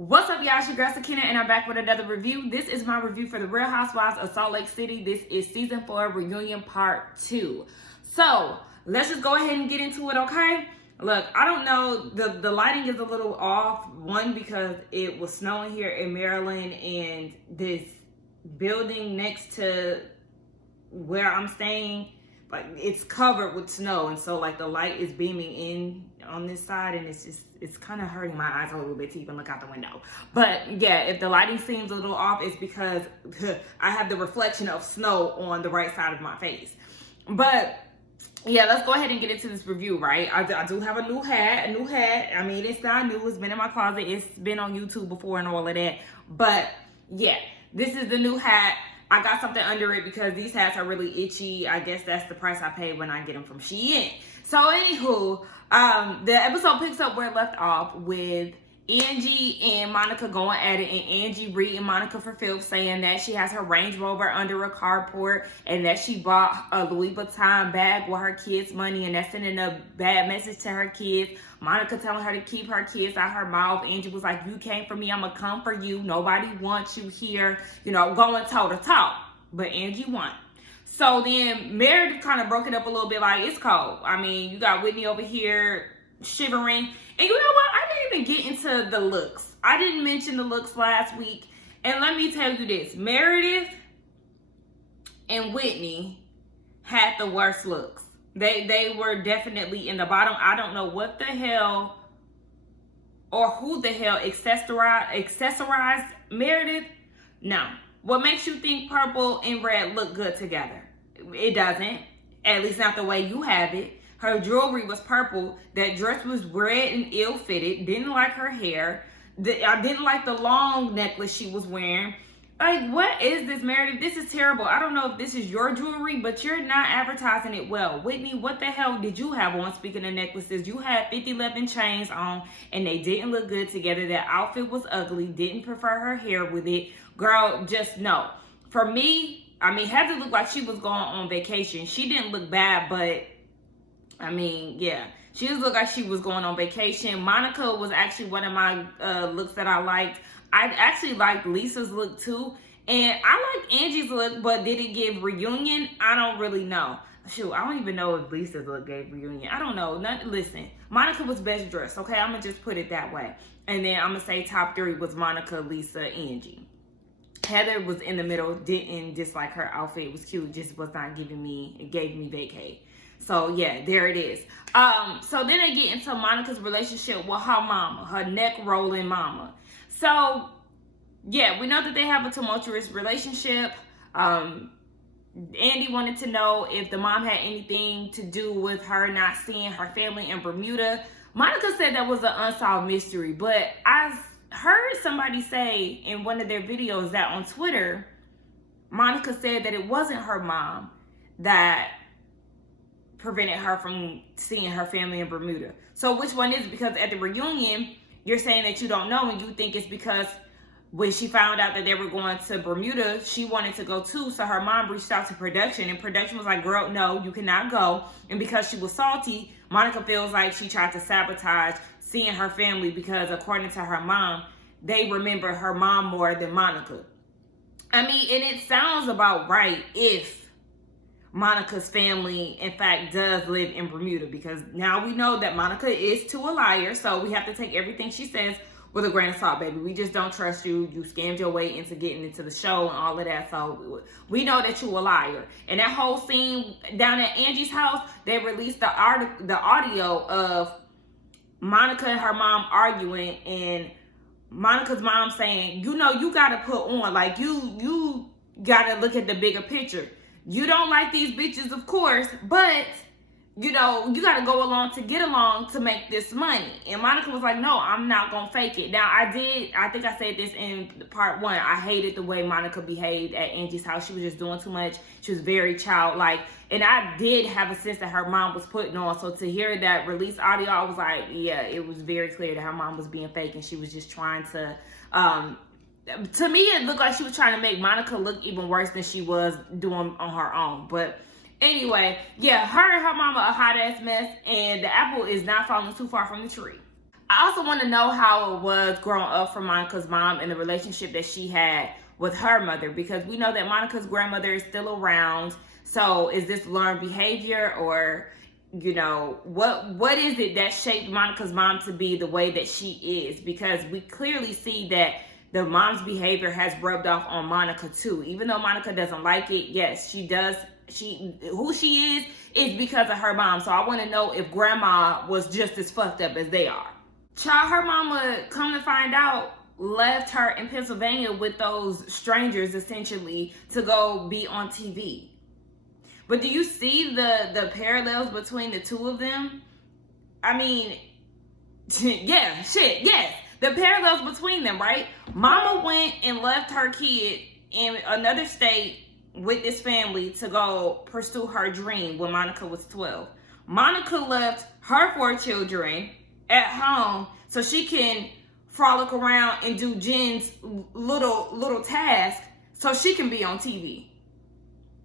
What's up, y'all? It's your girl Sakina, and I'm back with another review. This is my review for the Real Housewives of Salt Lake City. This is season 4 reunion part 2. So let's just go ahead and get into it, okay? Look, I don't know, the lighting is a little off. One, because it was snowing here in Maryland, and this building next to where I'm staying, like, it's covered with snow, and so like the light is beaming in on this side, and it's kind of hurting my eyes a little bit to even look out the window. But yeah, if the lighting seems a little off, it's because I have the reflection of snow on the right side of my face. But yeah, let's go ahead and get into this review, right? I do have a new hat. I mean, it's not new. It's been in my closet. It's been on YouTube before and all of that. But yeah, this is the new hat. I got something under it because these hats are really itchy. I guess that's the price I pay when I get them from Shein. So anywho, the episode picks up where it left off with Angie and Monica going at it, and Angie reading Monica for filth, saying that she has her Range Rover under a carport and that she bought a Louis Vuitton bag with her kids' money, and that's sending a bad message to her kids. Monica telling her to keep her kids out her mouth. Angie was like, you came for me, I'm gonna come for you. Nobody wants you here. You know, going toe to toe. But Angie won. So then Meredith kind of broke it up a little bit, like, it's cold. I mean, you got Whitney over here shivering. And you know what? I didn't even get into the looks. I didn't mention the looks last week. And let me tell you this. Meredith and Whitney had the worst looks. They were definitely in the bottom. I don't know what the hell or who the hell accessorized Meredith. No. What makes you think purple and red look good together? It doesn't. At least not the way you have it. Her jewelry was purple. That dress was red and ill-fitted. Didn't like her hair. I didn't like the long necklace she was wearing. Like, what is this, Meredith? This is terrible. I don't know if this is your jewelry, but you're not advertising it well. Whitney, what the hell did you have on? Speaking of necklaces, you had 5011 chains on, and they didn't look good together. That outfit was ugly. Didn't prefer her hair with it. Girl, just no. For me, I mean, Heather looked like she was going on vacation. She didn't look bad, but I mean, yeah. She just looked like she was going on vacation. Monica was actually one of my looks that I liked. I actually liked Lisa's look too. And I like Angie's look, but did it give reunion? I don't really know. Shoot, I don't even know if Lisa's look gave reunion. I don't know. Listen, Monica was best dressed, okay? I'm going to just put it that way. And then I'm going to say top 3 was Monica, Lisa, Angie. Heather was in the middle, didn't dislike her outfit. It was cute, just was not giving me, it gave me vacay. So yeah, there it is. So then they get into Monica's relationship with her mama, her neck rolling mama. So yeah, we know that they have a tumultuous relationship. Andy wanted to know if the mom had anything to do with her not seeing her family in Bermuda. Monica said that was an unsolved mystery, but I heard somebody say in one of their videos that on Twitter, Monica said that it wasn't her mom that prevented her from seeing her family in Bermuda. So which one is it? Because at the reunion, you're saying that you don't know, and you think it's because when she found out that they were going to Bermuda, she wanted to go too. So her mom reached out to production, and production was like, girl, no, you cannot go. And because she was salty, Monica feels like she tried to sabotage seeing her family because according to her mom, they remember her mom more than Monica. I mean, and it sounds about right if Monica's family, in fact, does live in Bermuda, because now we know that Monica is too a liar, so we have to take everything she says with a grain of salt, baby. We just don't trust you. You scammed your way into getting into the show and all of that, so we know that you a liar. And that whole scene down at Angie's house, they released the audio of Monica and her mom arguing, and Monica's mom saying, you know, you gotta put on, like, you gotta look at the bigger picture. You don't like these bitches, of course, but, you know, you got to go along to get along to make this money. And Monica was like, no, I'm not going to fake it. Now, I think I said this in part 1. I hated the way Monica behaved at Angie's house. She was just doing too much. She was very childlike. And I did have a sense that her mom was putting on. So to hear that release audio, I was like, yeah, it was very clear that her mom was being fake, and she was just trying to me, it looked like she was trying to make Monica look even worse than she was doing on her own. But anyway, yeah, her and her mama a hot ass mess, and the apple is not falling too far from the tree. I also want to know how it was growing up for Monica's mom and the relationship that she had with her mother, because we know that Monica's grandmother is still around. So is this learned behavior, or what is it that shaped Monica's mom to be the way that she is? Because we clearly see that the mom's behavior has rubbed off on Monica too. Even though Monica doesn't like it, yes, she does. Who she is because of her mom. So I want to know if grandma was just as fucked up as they are. Child, her mama, come to find out, left her in Pennsylvania with those strangers essentially to go be on TV. But do you see the parallels between the two of them? I mean, yes. The parallels between them, right? Mama went and left her kid in another state with this family to go pursue her dream when Monica was 12. Monica left her 4 children at home so she can frolic around and do Jen's little task so she can be on TV,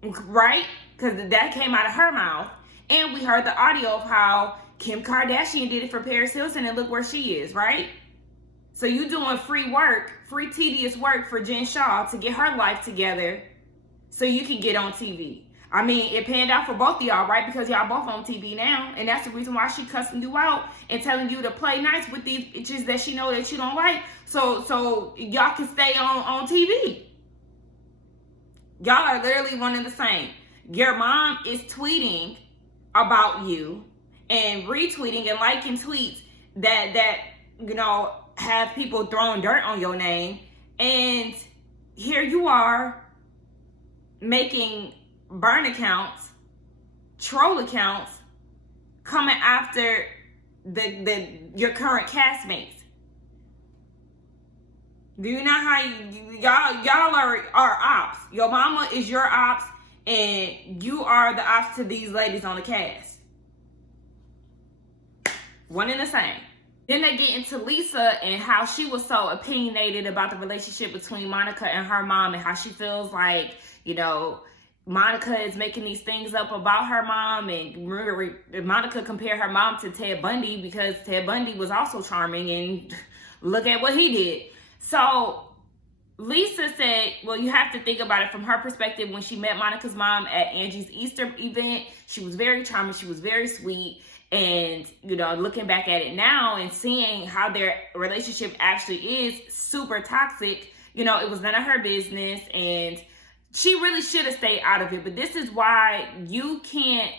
right? Because that came out of her mouth. And we heard the audio of how Kim Kardashian did it for Paris Hilton, and look where she is, right? So you doing free work, free tedious work for Jen Shaw to get her life together so you can get on TV. I mean, it panned out for both of y'all, right? Because y'all both on TV now. And that's the reason why she cussing you out and telling you to play nice with these bitches that she know that you don't like. So y'all can stay on TV. Y'all are literally one and the same. Your mom is tweeting about you and retweeting and liking tweets that have people throwing dirt on your name. And here you are making burn accounts, troll accounts, coming after your current castmates. Do you know how y'all are ops? Your mama is your ops, and you are the ops to these ladies on the cast. One and the same. Then they get into Lisa and how she was so opinionated about the relationship between Monica and her mom, and how she feels like, Monica is making these things up about her mom, and Monica compared her mom to Ted Bundy because Ted Bundy was also charming, and look at what he did. So Lisa said, well, you have to think about it from her perspective. When she met Monica's mom at Angie's Easter event, she was very charming, she was very sweet. And, looking back at it now and seeing how their relationship actually is super toxic, it was none of her business, and she really should have stayed out of it. But this is why you can't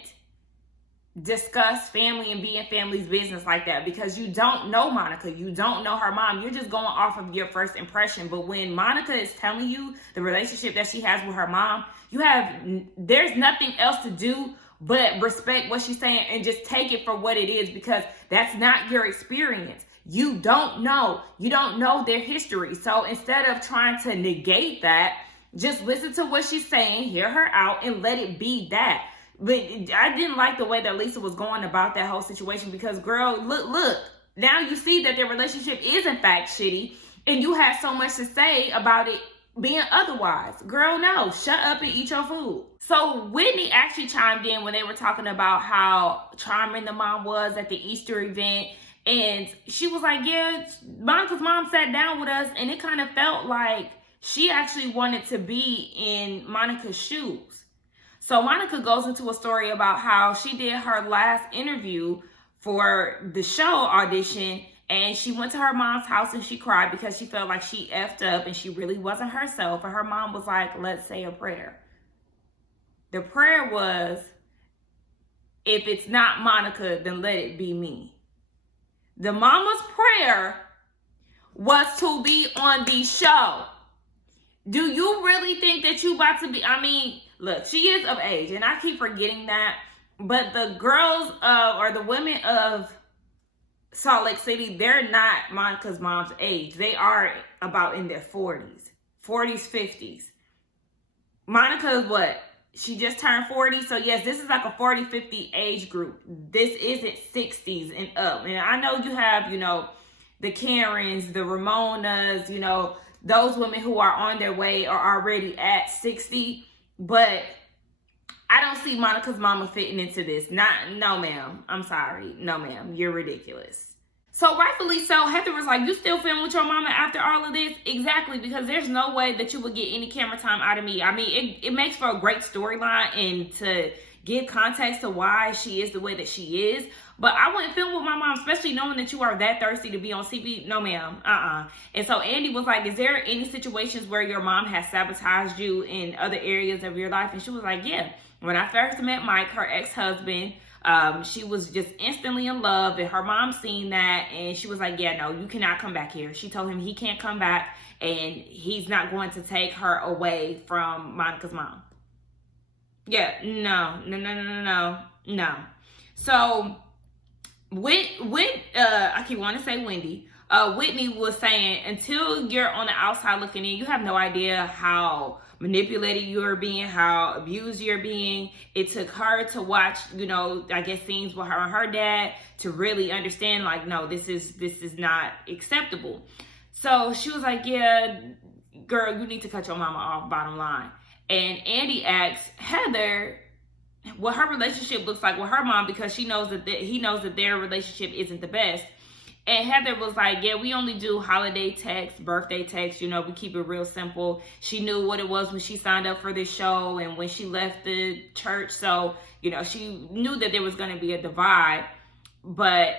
discuss family and be in family's business like that, because you don't know Monica. You don't know her mom. You're just going off of your first impression. But when Monica is telling you the relationship that she has with her mom, there's nothing else to do but respect what she's saying and just take it for what it is, because that's not your experience. You don't know their history. So instead of trying to negate that, just listen to what she's saying, hear her out, and let it be that. But I didn't like the way that Lisa was going about that whole situation, because girl, look, now you see that their relationship is in fact shitty, and you have so much to say about it being otherwise. Girl, no, shut up and eat your food. So Whitney actually chimed in when they were talking about how charming the mom was at the Easter event. And she was like, yeah, Monica's mom sat down with us, and it kind of felt like she actually wanted to be in Monica's shoes. So Monica goes into a story about how she did her last interview for the show audition, and she went to her mom's house and she cried because she felt like she effed up and she really wasn't herself. And her mom was like, let's say a prayer. The prayer was, if it's not Monica, then let it be me. The mama's prayer was to be on the show. Do you really think that you about to be, look, she is of age, and I keep forgetting that, but the girls or the women of Salt Lake City, they're not Monica's mom's age. They are about in their 40s, 50s. Monica is what? She just turned 40. So yes, this is like a 40, 50 age group. This isn't 60s and up. And I know you have, the Karens, the Ramonas, those women who are on their way or already at 60. But I don't see Monica's mama fitting into this. No, ma'am. I'm sorry. No, ma'am. You're ridiculous. So rightfully so, Heather was like, you still filming with your mama after all of this? Exactly, because there's no way that you would get any camera time out of me. I mean, it makes for a great storyline and to give context to why she is the way that she is. But I wouldn't film with my mom, especially knowing that you are that thirsty to be on CB. No, ma'am. And so Andy was like, is there any situations where your mom has sabotaged you in other areas of your life? And she was like, yeah. When I first met Mike, her ex-husband, she was just instantly in love, and her mom seen that, and she was like, yeah, no, you cannot come back here. She told him he can't come back, and he's not going to take her away from Monica's mom. Yeah, no. So I keep wanting to say Wendy. Whitney was saying, until you're on the outside looking in, you have no idea how manipulated you're being, how abused you're being. It took her to watch, I guess, scenes with her and her dad to really understand, like, no, this is not acceptable. So she was like, yeah, girl, you need to cut your mama off, bottom line. And Andy asks Heather what her relationship looks like with her mom, because he knows that their relationship isn't the best. And Heather was like, yeah, we only do holiday texts, birthday texts, we keep it real simple. She knew what it was when she signed up for this show and when she left the church. So, she knew that there was going to be a divide. But,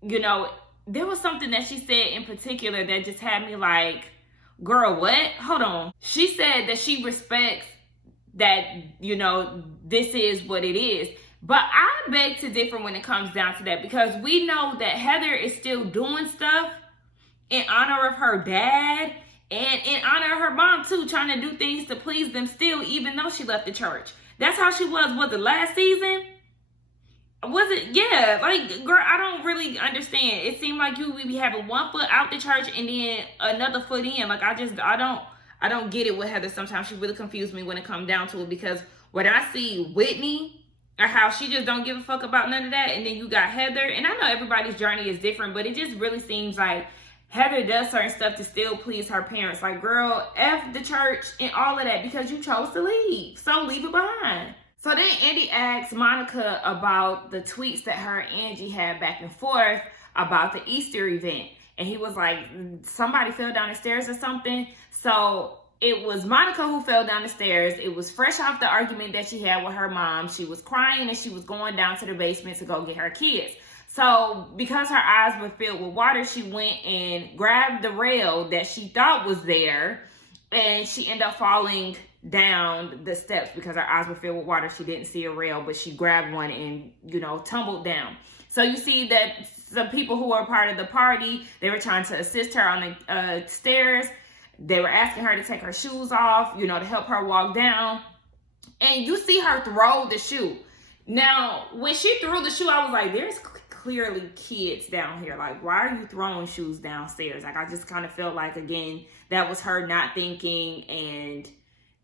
there was something that she said in particular that just had me like, girl, what? Hold on. She said that she respects that, this is what it is. But I beg to differ when it comes down to that, because we know that Heather is still doing stuff in honor of her dad and in honor of her mom too, trying to do things to please them still, even though she left the church. That's how she was it last season? Was it? Yeah, like, girl, I don't really understand. It seemed like you would be having one foot out the church and then another foot in. Like, I don't get it with Heather. Sometimes she really confused me when it comes down to it, because when I see Whitney, or how she just don't give a fuck about none of that, and then you got Heather, and I know everybody's journey is different, but it just really seems like Heather does certain stuff to still please her parents. Like, girl, F the church and all of that because you chose to leave. So leave it behind. So then Andy asked Monica about the tweets that her and Angie had back and forth about the Easter event. And he was like, somebody fell down the stairs or something. So it was Monica who fell down the stairs. It was fresh off the argument that she had with her mom. She was crying and she was going down to the basement to go get her kids. So because her eyes were filled with water, she went and grabbed the rail that she thought was there, and she ended up falling down the steps because her eyes were filled with water. She didn't see a rail, but she grabbed one and, tumbled down. So you see that some people who were part of the party, they were trying to assist her on the stairs. They were asking her to take her shoes off, to help her walk down. And you see her throw the shoe. Now, when she threw the shoe, I was like, there's clearly kids down here. Like, why are you throwing shoes downstairs? Like, I just kind of felt like, again, that was her not thinking and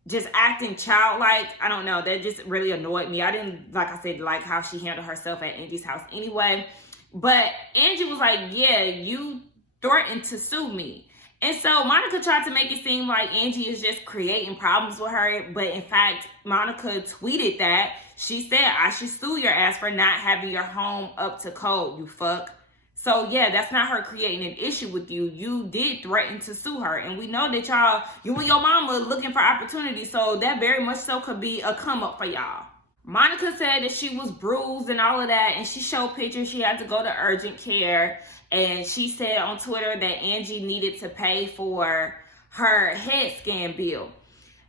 just acting childlike. I don't know. That just really annoyed me. I didn't, like I said, like how she handled herself at Angie's house anyway. But Angie was like, yeah, you threatened to sue me. And so Monica tried to make it seem like Angie is just creating problems with her. But in fact, Monica tweeted that. She said, I should sue your ass for not having your home up to code, you fuck. So yeah, that's not her creating an issue with you. You did threaten to sue her. And we know that you and your mama looking for opportunity. So that very much so could be a come up for y'all. Monica said that she was bruised and all of that. And she showed pictures. She had to go to urgent care. And she said on Twitter that Angie needed to pay for her head scan bill.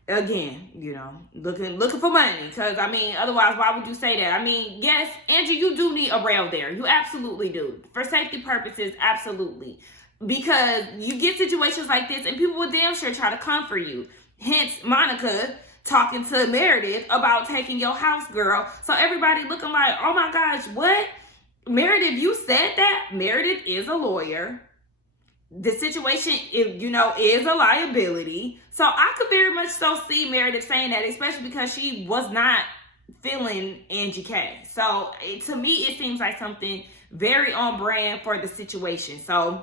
Again, looking for money. Because, otherwise, why would you say that? Yes, Angie, you do need a rail there. You absolutely do. For safety purposes, absolutely. Because you get situations like this and people will damn sure try to come for you. Hence, Monica talking to Meredith about taking your house, girl. So everybody looking like, oh my gosh, what? Meredith, you said that? Meredith is a lawyer. The situation, is a liability. So I could very much so see Meredith saying that, especially because she was not feeling Angie K. So to me, it seems like something very on brand for the situation. So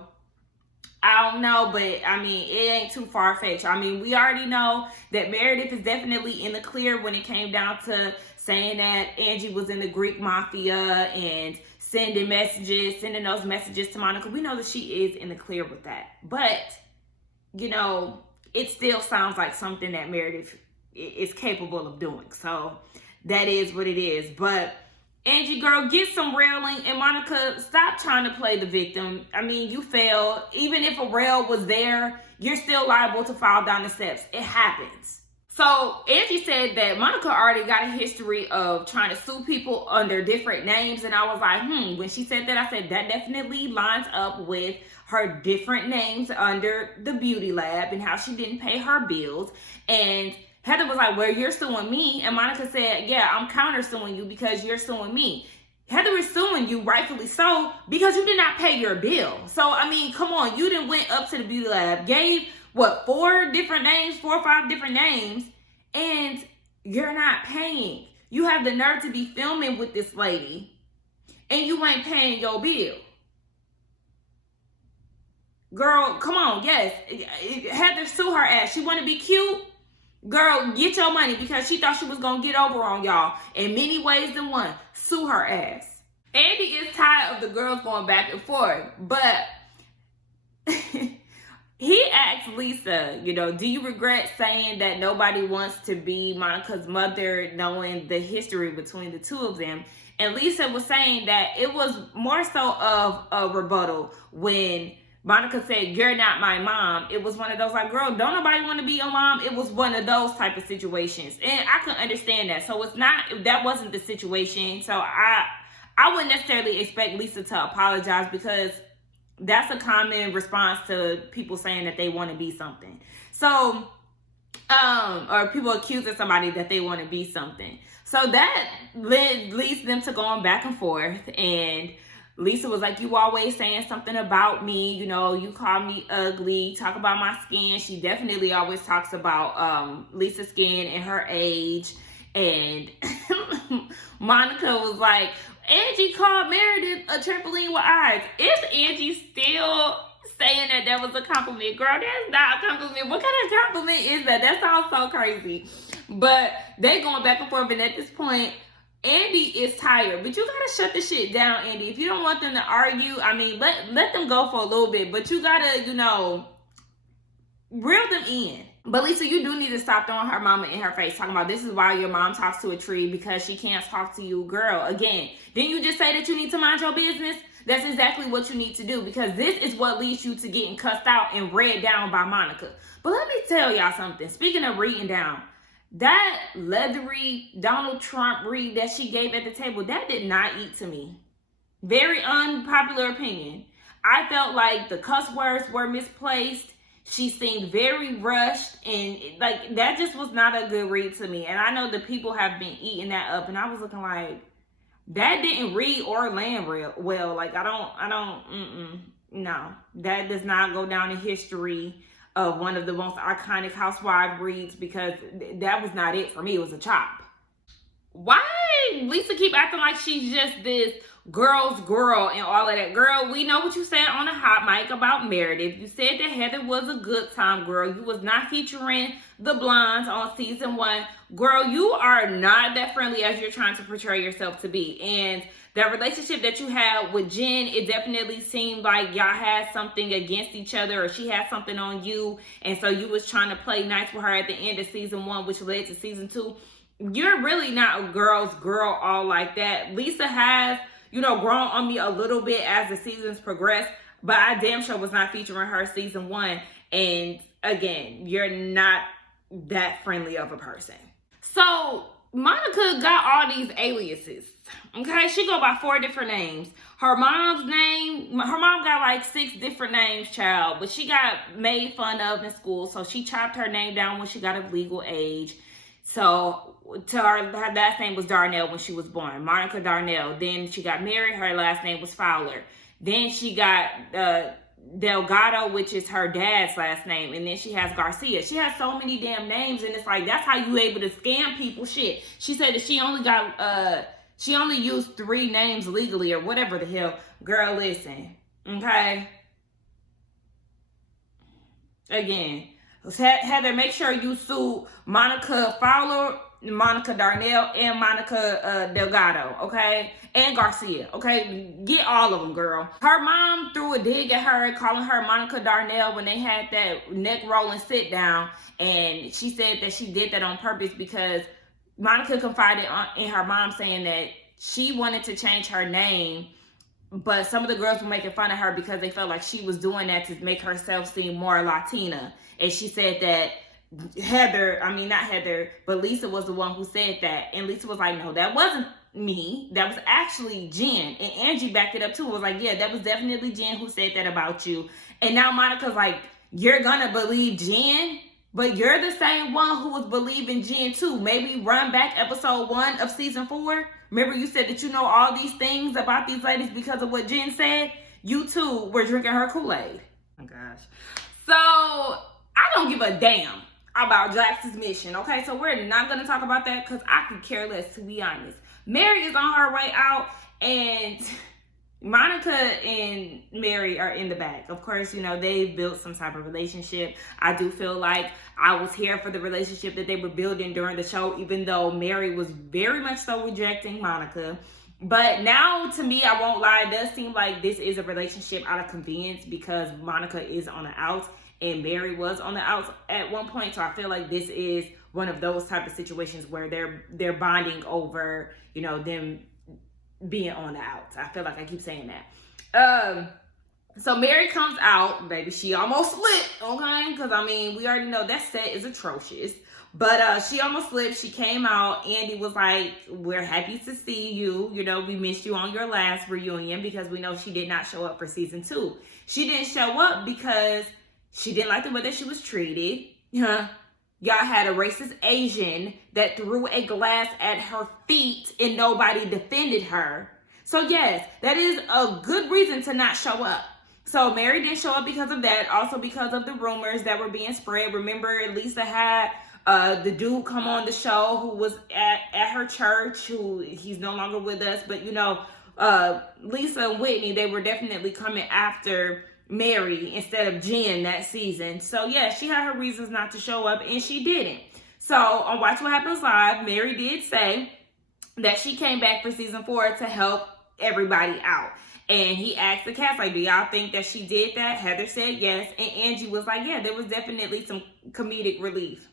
I don't know, but it ain't too far-fetched. We already know that Meredith is definitely in the clear when it came down to saying that Angie was in the Greek mafia and sending those messages to Monica. We know that she is in the clear with that. But, you know, it still sounds like something that Meredith is capable of doing. So that is what it is. But Angie, girl, get some railing. And Monica, stop trying to play the victim. I mean, you failed. Even if a rail was there, you're still liable to fall down the steps. It happens. So Angie said that Monica already got a history of trying to sue people under different names. And I was like, when she said that, I said that definitely lines up with her different names under the beauty lab and how she didn't pay her bills. And Heather was like, well, you're suing me. And Monica said, yeah, I'm counter suing you because you're suing me. Heather is suing you, rightfully so, because you did not pay your bill. So, I mean, come on. You done went up to the beauty lab, gave, 4 or 5 different names, and you're not paying. You have the nerve to be filming with this lady, and you ain't paying your bill. Girl, come on, yes. Heather sue her ass. She want to be cute? Girl, get your money because she thought she was going to get over on y'all in many ways than one. Sue her ass. Andy is tired of the girls going back and forth, but he asked Lisa, you know, do you regret saying that nobody wants to be Monica's mother, knowing the history between the two of them? And Lisa was saying that it was more so of a rebuttal when Monica said, you're not my mom. It was one of those like, girl, don't nobody want to be your mom. It was one of those type of situations. And I can understand that. So that wasn't the situation. So I wouldn't necessarily expect Lisa to apologize because that's a common response to people saying that they want to be something. So, or people accusing somebody that they want to be something. So that leads them to going back and forth. And Lisa was like, you always saying something about me. You know, you call me ugly, talk about my skin. She definitely always talks about Lisa's skin and her age. And Monica was like, Angie called Meredith a trampoline with eyes. Is Angie still saying that was a compliment? Girl, that's not a compliment. What kind of compliment is that? That sounds so crazy. But they going back and forth. And at this point, Andy is tired, but you gotta shut the shit down, Andy. If you don't want them to argue, I mean, let them go for a little bit, but you gotta, you know, reel them in. But Lisa, you do need to stop throwing her mama in her face, talking about this is why your mom talks to a tree because she can't talk to you. Girl, again, didn't you just say that you need to mind your business? That's exactly what you need to do because this is what leads you to getting cussed out and read down by Monica. But let me tell y'all something. Speaking of reading down, that leathery Donald Trump read that she gave at the table, that did not eat to me. Very unpopular opinion. I felt like the cuss words were misplaced. She seemed very rushed and like that just was not a good read to me. And I know the people have been eating that up and I was looking like, that didn't read or land real well. Like no, that does not go down in history of one of the most iconic Housewives reads because that was not it for me. It was a chop. Why Lisa keep acting like she's just this girl's girl and all of that? Girl, we know what you said on the hot mic about Meredith. You said that Heather was a good time, girl. You was not featuring the blondes on season 1. Girl, you are not that friendly as you're trying to portray yourself to be. And that relationship that you had with Jen, it definitely seemed like y'all had something against each other or she had something on you. And so you was trying to play nice with her at the end of season 1, which led to season 2. You're really not a girl's girl all like that. Lisa has, you know, grown on me a little bit as the seasons progressed, but I damn sure was not featuring her season 1. And again, you're not that friendly of a person. So Monica got all these aliases. Okay, she go by 4 different names. Her mom got like 6 different names, child, but she got made fun of in school, so she chopped her name down when she got of legal age. So her last name was Darnell when she was born, Monica Darnell. Then she got married, her last name was Fowler. Then she got Delgado, which is her dad's last name, and then she has Garcia. She has so many damn names, and it's like that's how you able to scam people. Shit, she said that she only used 3 names legally or whatever the hell. Girl, listen, okay. Again, Heather, make sure you sue Monica Fowler Monica Darnell and Monica Delgado, okay? And Garcia, okay? Get all of them, girl. Her mom threw a dig at her, calling her Monica Darnell when they had that neck rolling sit down. And she said that she did that on purpose because Monica confided in her mom saying that she wanted to change her name, but some of the girls were making fun of her because they felt like she was doing that to make herself seem more Latina. And she said that not Heather, but Lisa was the one who said that. And Lisa was like, no, that wasn't me. That was actually Jen. And Angie backed it up too. It was like, yeah, that was definitely Jen who said that about you. And now Monica's like, you're gonna believe Jen? But you're the same one who was believing Jen too. Maybe run back episode 1 of season 4. Remember you said that you know all these things about these ladies because of what Jen said? You too were drinking her Kool-Aid. Oh my gosh. So I don't give a damn about Jax's mission, okay? So we're not going to talk about that because I could care less, to be honest. Mary is on her way out, and Monica and Mary are in the back. Of course, you know, they've built some type of relationship. I do feel like I was here for the relationship that they were building during the show, even though Mary was very much so rejecting Monica. But now, to me, I won't lie, it does seem like this is a relationship out of convenience because Monica is on the outs and Mary was on the outs at one point. So I feel like this is one of those type of situations where they're bonding over, you know, them being on the outs. I feel like I keep saying that. So Mary comes out, baby. She almost slipped, okay? Because, I mean, we already know that set is atrocious. But she almost slipped. She came out. Andy was like, we're happy to see you. You know, we missed you on your last reunion because we know she did not show up for season 2. She didn't show up because she didn't like the way that she was treated. Y'all had a racist Asian that threw a glass at her feet and nobody defended her. So yes, that is a good reason to not show up. So Mary didn't show up because of that. Also because of the rumors that were being spread. Remember, Lisa had the dude come on the show who was at her church, who he's no longer with us. But you know, Lisa and Whitney, they were definitely coming after Mary instead of Jen that season. So yeah, she had her reasons not to show up and she didn't. So on Watch What Happens Live, Mary did say that she came back for season 4 to help everybody out. And he asked the cast, like, do y'all think that she did that? Heather said yes. And Angie was like, yeah, there was definitely some comedic relief.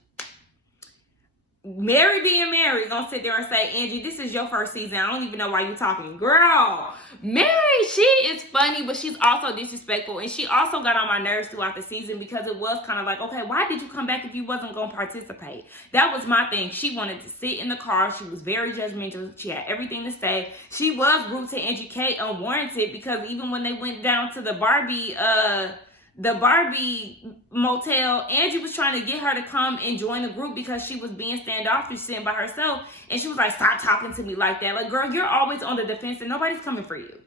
Mary being Mary gonna sit there and say, Angie, this is your first season. I don't even know why you're talking. Girl, Mary, she is funny, but she's also disrespectful. And she also got on my nerves throughout the season because it was kind of like, okay, why did you come back if you wasn't gonna participate? That was my thing. She wanted to sit in the car. She was very judgmental. She had everything to say. She was rude to Angie K unwarranted because even when they went down to the Barbie motel, Angie was trying to get her to come and join the group because she was being standoffish sitting by herself. And she was like, stop talking to me like that. Like, girl, you're always on the defense and nobody's coming for you.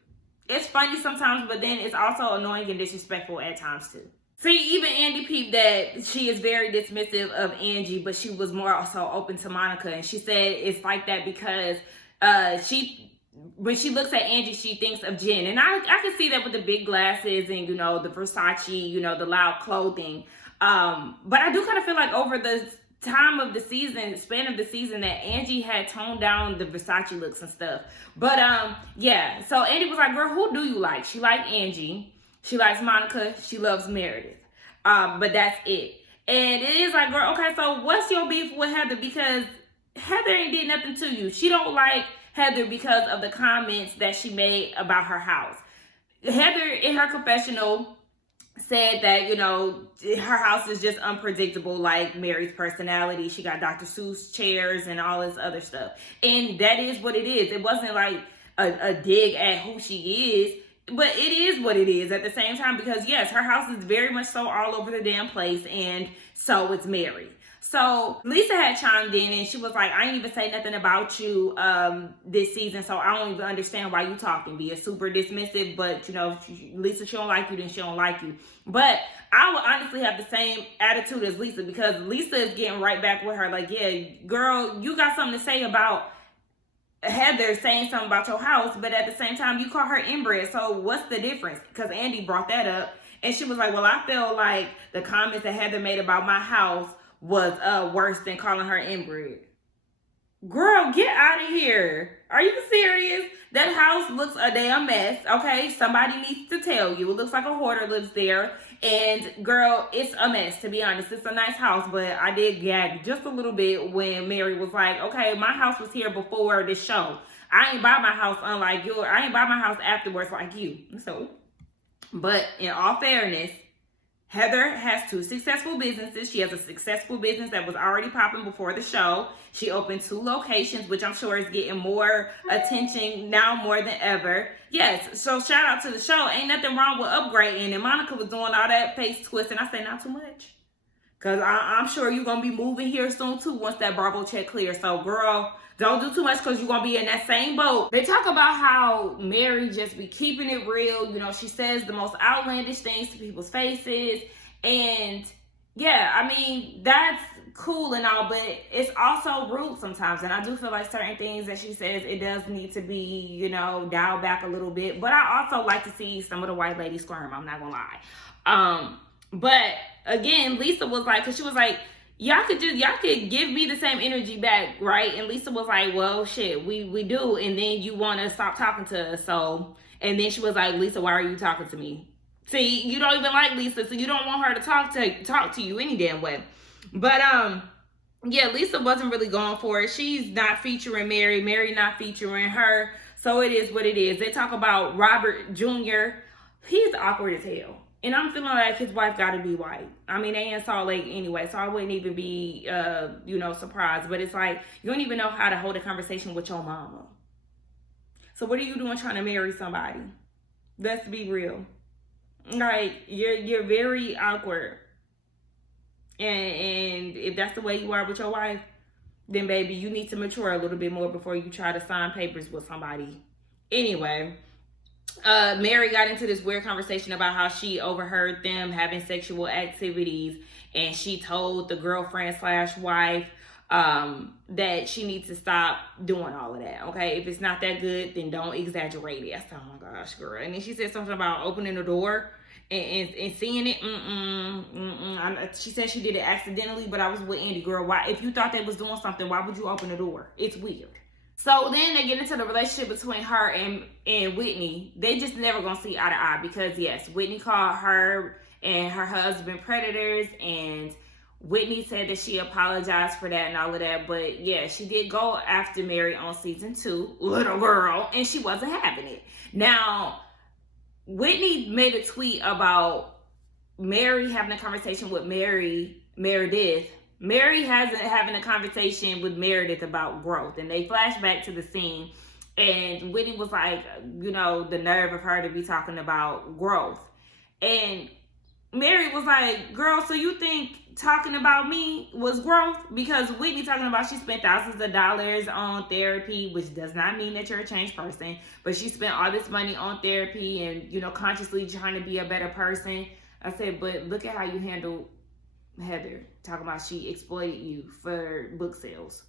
It's funny sometimes, but then it's also annoying and disrespectful at times too. See, even Andy peeped that she is very dismissive of Angie, but she was more also open to Monica. And she said it's like that because when she looks at Angie, she thinks of Jen. And I can see that with the big glasses and, you know, the Versace, you know, the loud clothing. But I do kind of feel like over the span of the season, that Angie had toned down the Versace looks and stuff. But, yeah. So Angie was like, girl, who do you like? She liked Angie. She likes Monica. She loves Meredith. But that's it. And it is like, girl, okay, so what's your beef with Heather? Because Heather ain't did nothing to you. She don't like Heather because of the comments that she made about her house. Heather, in her confessional, said that, you know, her house is just unpredictable like Mary's personality. She got Dr. Seuss chairs and all this other stuff. And that is what it is. It wasn't like a dig at who she is, but it is what it is at the same time because, yes, her house is very much so all over the damn place, and so it's Mary. So Lisa had chimed in and she was like, I ain't even say nothing about you this season, so I don't even understand why you talking. Being super dismissive, but you know, Lisa, she don't like you, then she don't like you. But I would honestly have the same attitude as Lisa because Lisa is getting right back with her. Like, yeah, girl, you got something to say about Heather saying something about your house, but at the same time, you call her inbred. So what's the difference? Because Andy brought that up and she was like, well, I feel like the comments that Heather made about my house was worse than calling her inbred. Girl, get out of here. Are you serious? That house looks a damn mess, okay? Somebody needs to tell you. It looks like a hoarder lives there. And girl, it's a mess, to be honest. It's a nice house, but I did gag just a little bit when Mary was like, okay, my house was here before this show. I ain't buy my house unlike yours. I ain't buy my house afterwards like you. So, but in all fairness, Heather has 2 successful businesses. She has a successful business that was already popping before the show. She opened 2 locations, which I'm sure is getting more attention now more than ever. Yes, so shout out to the show. Ain't nothing wrong with upgrading. And Monica was doing all that face twisting. I say not too much. Because I'm sure you're going to be moving here soon too once that Bravo check clears. So girl, don't do too much because you're going to be in that same boat. They talk about how Mary just be keeping it real. You know, she says the most outlandish things to people's faces. And yeah, I mean, that's cool and all, but it's also rude sometimes. And I do feel like certain things that she says, it does need to be, you know, dialed back a little bit. But I also like to see some of the white ladies squirm. I'm not going to lie. But again, Lisa was like, because she was like, y'all could give me the same energy back, right? And Lisa was like, well, shit, we do. And then you want to stop talking to us. So, and then she was like, Lisa, why are you talking to me? See, you don't even like Lisa, so you don't want her to talk to you any damn way. But yeah, Lisa wasn't really going for it. She's not featuring Mary. Mary not featuring her. So it is what it is. They talk about Robert Jr. He's awkward as hell. And I'm feeling like his wife got to be white. I mean, they in Salt Lake anyway, so I wouldn't even be, surprised. But it's like, you don't even know how to hold a conversation with your mama. So what are you doing trying to marry somebody? Let's be real. Like, you're very awkward. And if that's the way you are with your wife, then baby, you need to mature a little bit more before you try to sign papers with somebody. Anyway, Mary got into this weird conversation about how she overheard them having sexual activities, and she told the girlfriend / wife that she needs to stop doing all of that. Okay, if it's not that good, then don't exaggerate it. I said, oh my gosh, girl. And then she said something about opening the door and seeing it. She said she did it accidentally, but I was with Andy, girl. Why? If you thought they was doing something, why would you open the door? It's weird. So then they get into the relationship between her and Whitney. They just never gonna see eye to eye because yes, Whitney called her and her husband predators, and Whitney said that she apologized for that and all of that. But yeah, she did go after Mary on season 2, little girl, and she wasn't having it. Now, Whitney made a tweet about Mary having a conversation with Meredith. Mary hasn't having a conversation with Meredith about growth, and they flash back to the scene, and Whitney was like, you know, the nerve of her to be talking about growth. And Mary was like, girl, so you think talking about me was growth? Because Whitney talking about she spent thousands of dollars on therapy, which does not mean that you're a changed person, but she spent all this money on therapy and, you know, consciously trying to be a better person. I said, but look at how you handled Heather, talking about she exploited you for book sales.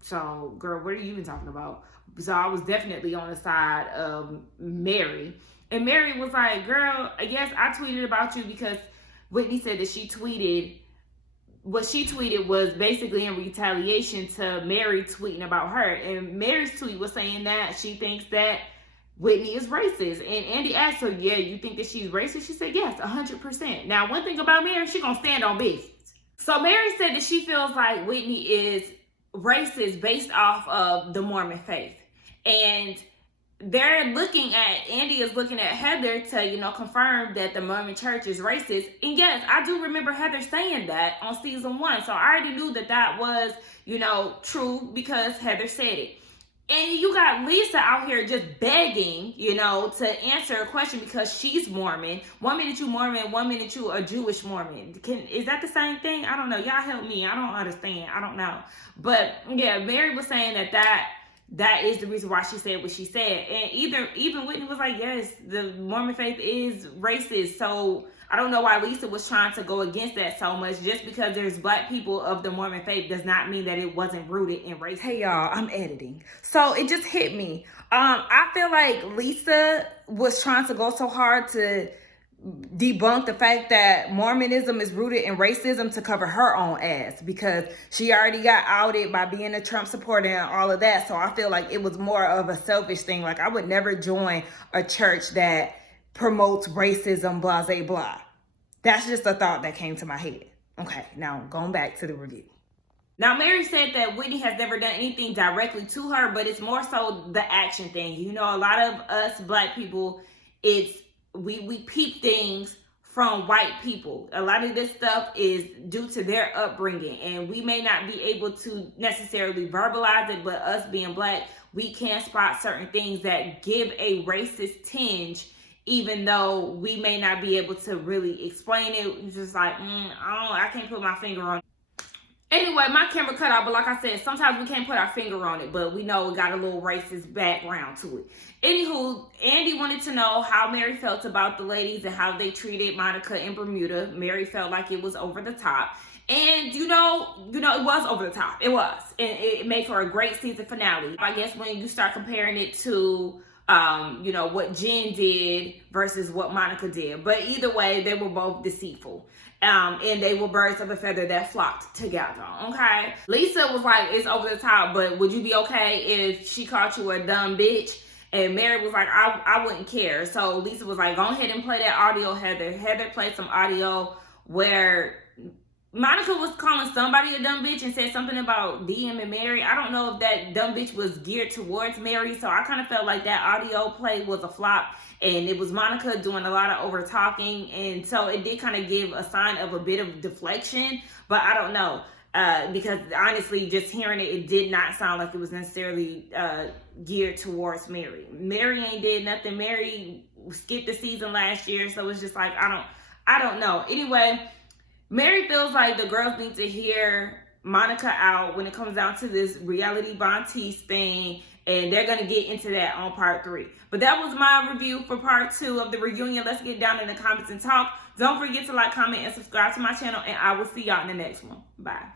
So, girl, what are you even talking about? So I was definitely on the side of Mary. And Mary was like, girl, I guess I tweeted about you because Whitney said that she tweeted, what she tweeted was basically in retaliation to Mary tweeting about her. And Mary's tweet was saying that she thinks that Whitney is racist. And Andy asked her, yeah, you think that she's racist? She said, yes, 100%. Now, one thing about Mary, she's going to stand on business. So Mary said that she feels like Whitney is racist based off of the Mormon faith. And they're looking at, Andy is looking at Heather to, you know, confirm that the Mormon church is racist. And yes, I do remember Heather saying that on season 1. So I already knew that that was, you know, true because Heather said it. And you got Lisa out here just begging, you know, to answer a question because she's Mormon. 1 minute you Mormon, 1 minute you a Jewish Mormon. Is that the same thing? I don't know. Y'all help me. I don't understand. I don't know. But yeah, Mary was saying that is the reason why she said what she said. And even Whitney was like, yes, the Mormon faith is racist. So I don't know why Lisa was trying to go against that so much. Just because there's black people of the Mormon faith does not mean that it wasn't rooted in race. Hey y'all, I'm editing. So it just hit me. I feel like Lisa was trying to go so hard to debunk the fact that Mormonism is rooted in racism to cover her own ass, because she already got outed by being a Trump supporter and all of that. So I feel like it was more of a selfish thing. Like, I would never join a church that promotes racism, blah, blah, blah. That's just a thought that came to my head. Okay, now going back to the review. Now, Mary said that Whitney has never done anything directly to her, but it's more so the action thing. You know, a lot of us Black people, we peep things from white people. A lot of this stuff is due to their upbringing, and we may not be able to necessarily verbalize it, but us being Black, we can spot certain things that give a racist tinge, even though we may not be able to really explain it. It's just like, I can't put my finger on it. Anyway, my camera cut out, but like I said, sometimes we can't put our finger on it, but we know it got a little racist background to it. Anywho, Andy wanted to know how Mary felt about the ladies and how they treated Monica in Bermuda. Mary felt like it was over the top. And you know, it was over the top. It was. And it made for a great season finale. I guess when you start comparing it to what Jen did versus what Monica did. But either way, they were both deceitful. And they were birds of a feather that flocked together, okay? Lisa was like, it's over the top, but would you be okay if she called you a dumb bitch? And Mary was like, I wouldn't care. So Lisa was like, go ahead and play that audio, Heather. Heather played some audio where Monica was calling somebody a dumb bitch and said something about DM and Mary. I don't know if that dumb bitch was geared towards Mary, so I kind of felt like that audio play was a flop, and it was Monica doing a lot of over talking, and so it did kind of give a sign of a bit of deflection, but I don't know, because honestly, just hearing it, it did not sound like it was necessarily geared towards Mary. Mary ain't did nothing. Mary skipped the season last year, so it's just like, I don't know. Anyway, Mary feels like the girls need to hear Monica out when it comes down to this reality Bonte's thing, and they're going to get into that on part 3. But that was my review for part 2 of the reunion. Let's get down in the comments and talk. Don't forget to like, comment, and subscribe to my channel, and I will see y'all in the next one. Bye.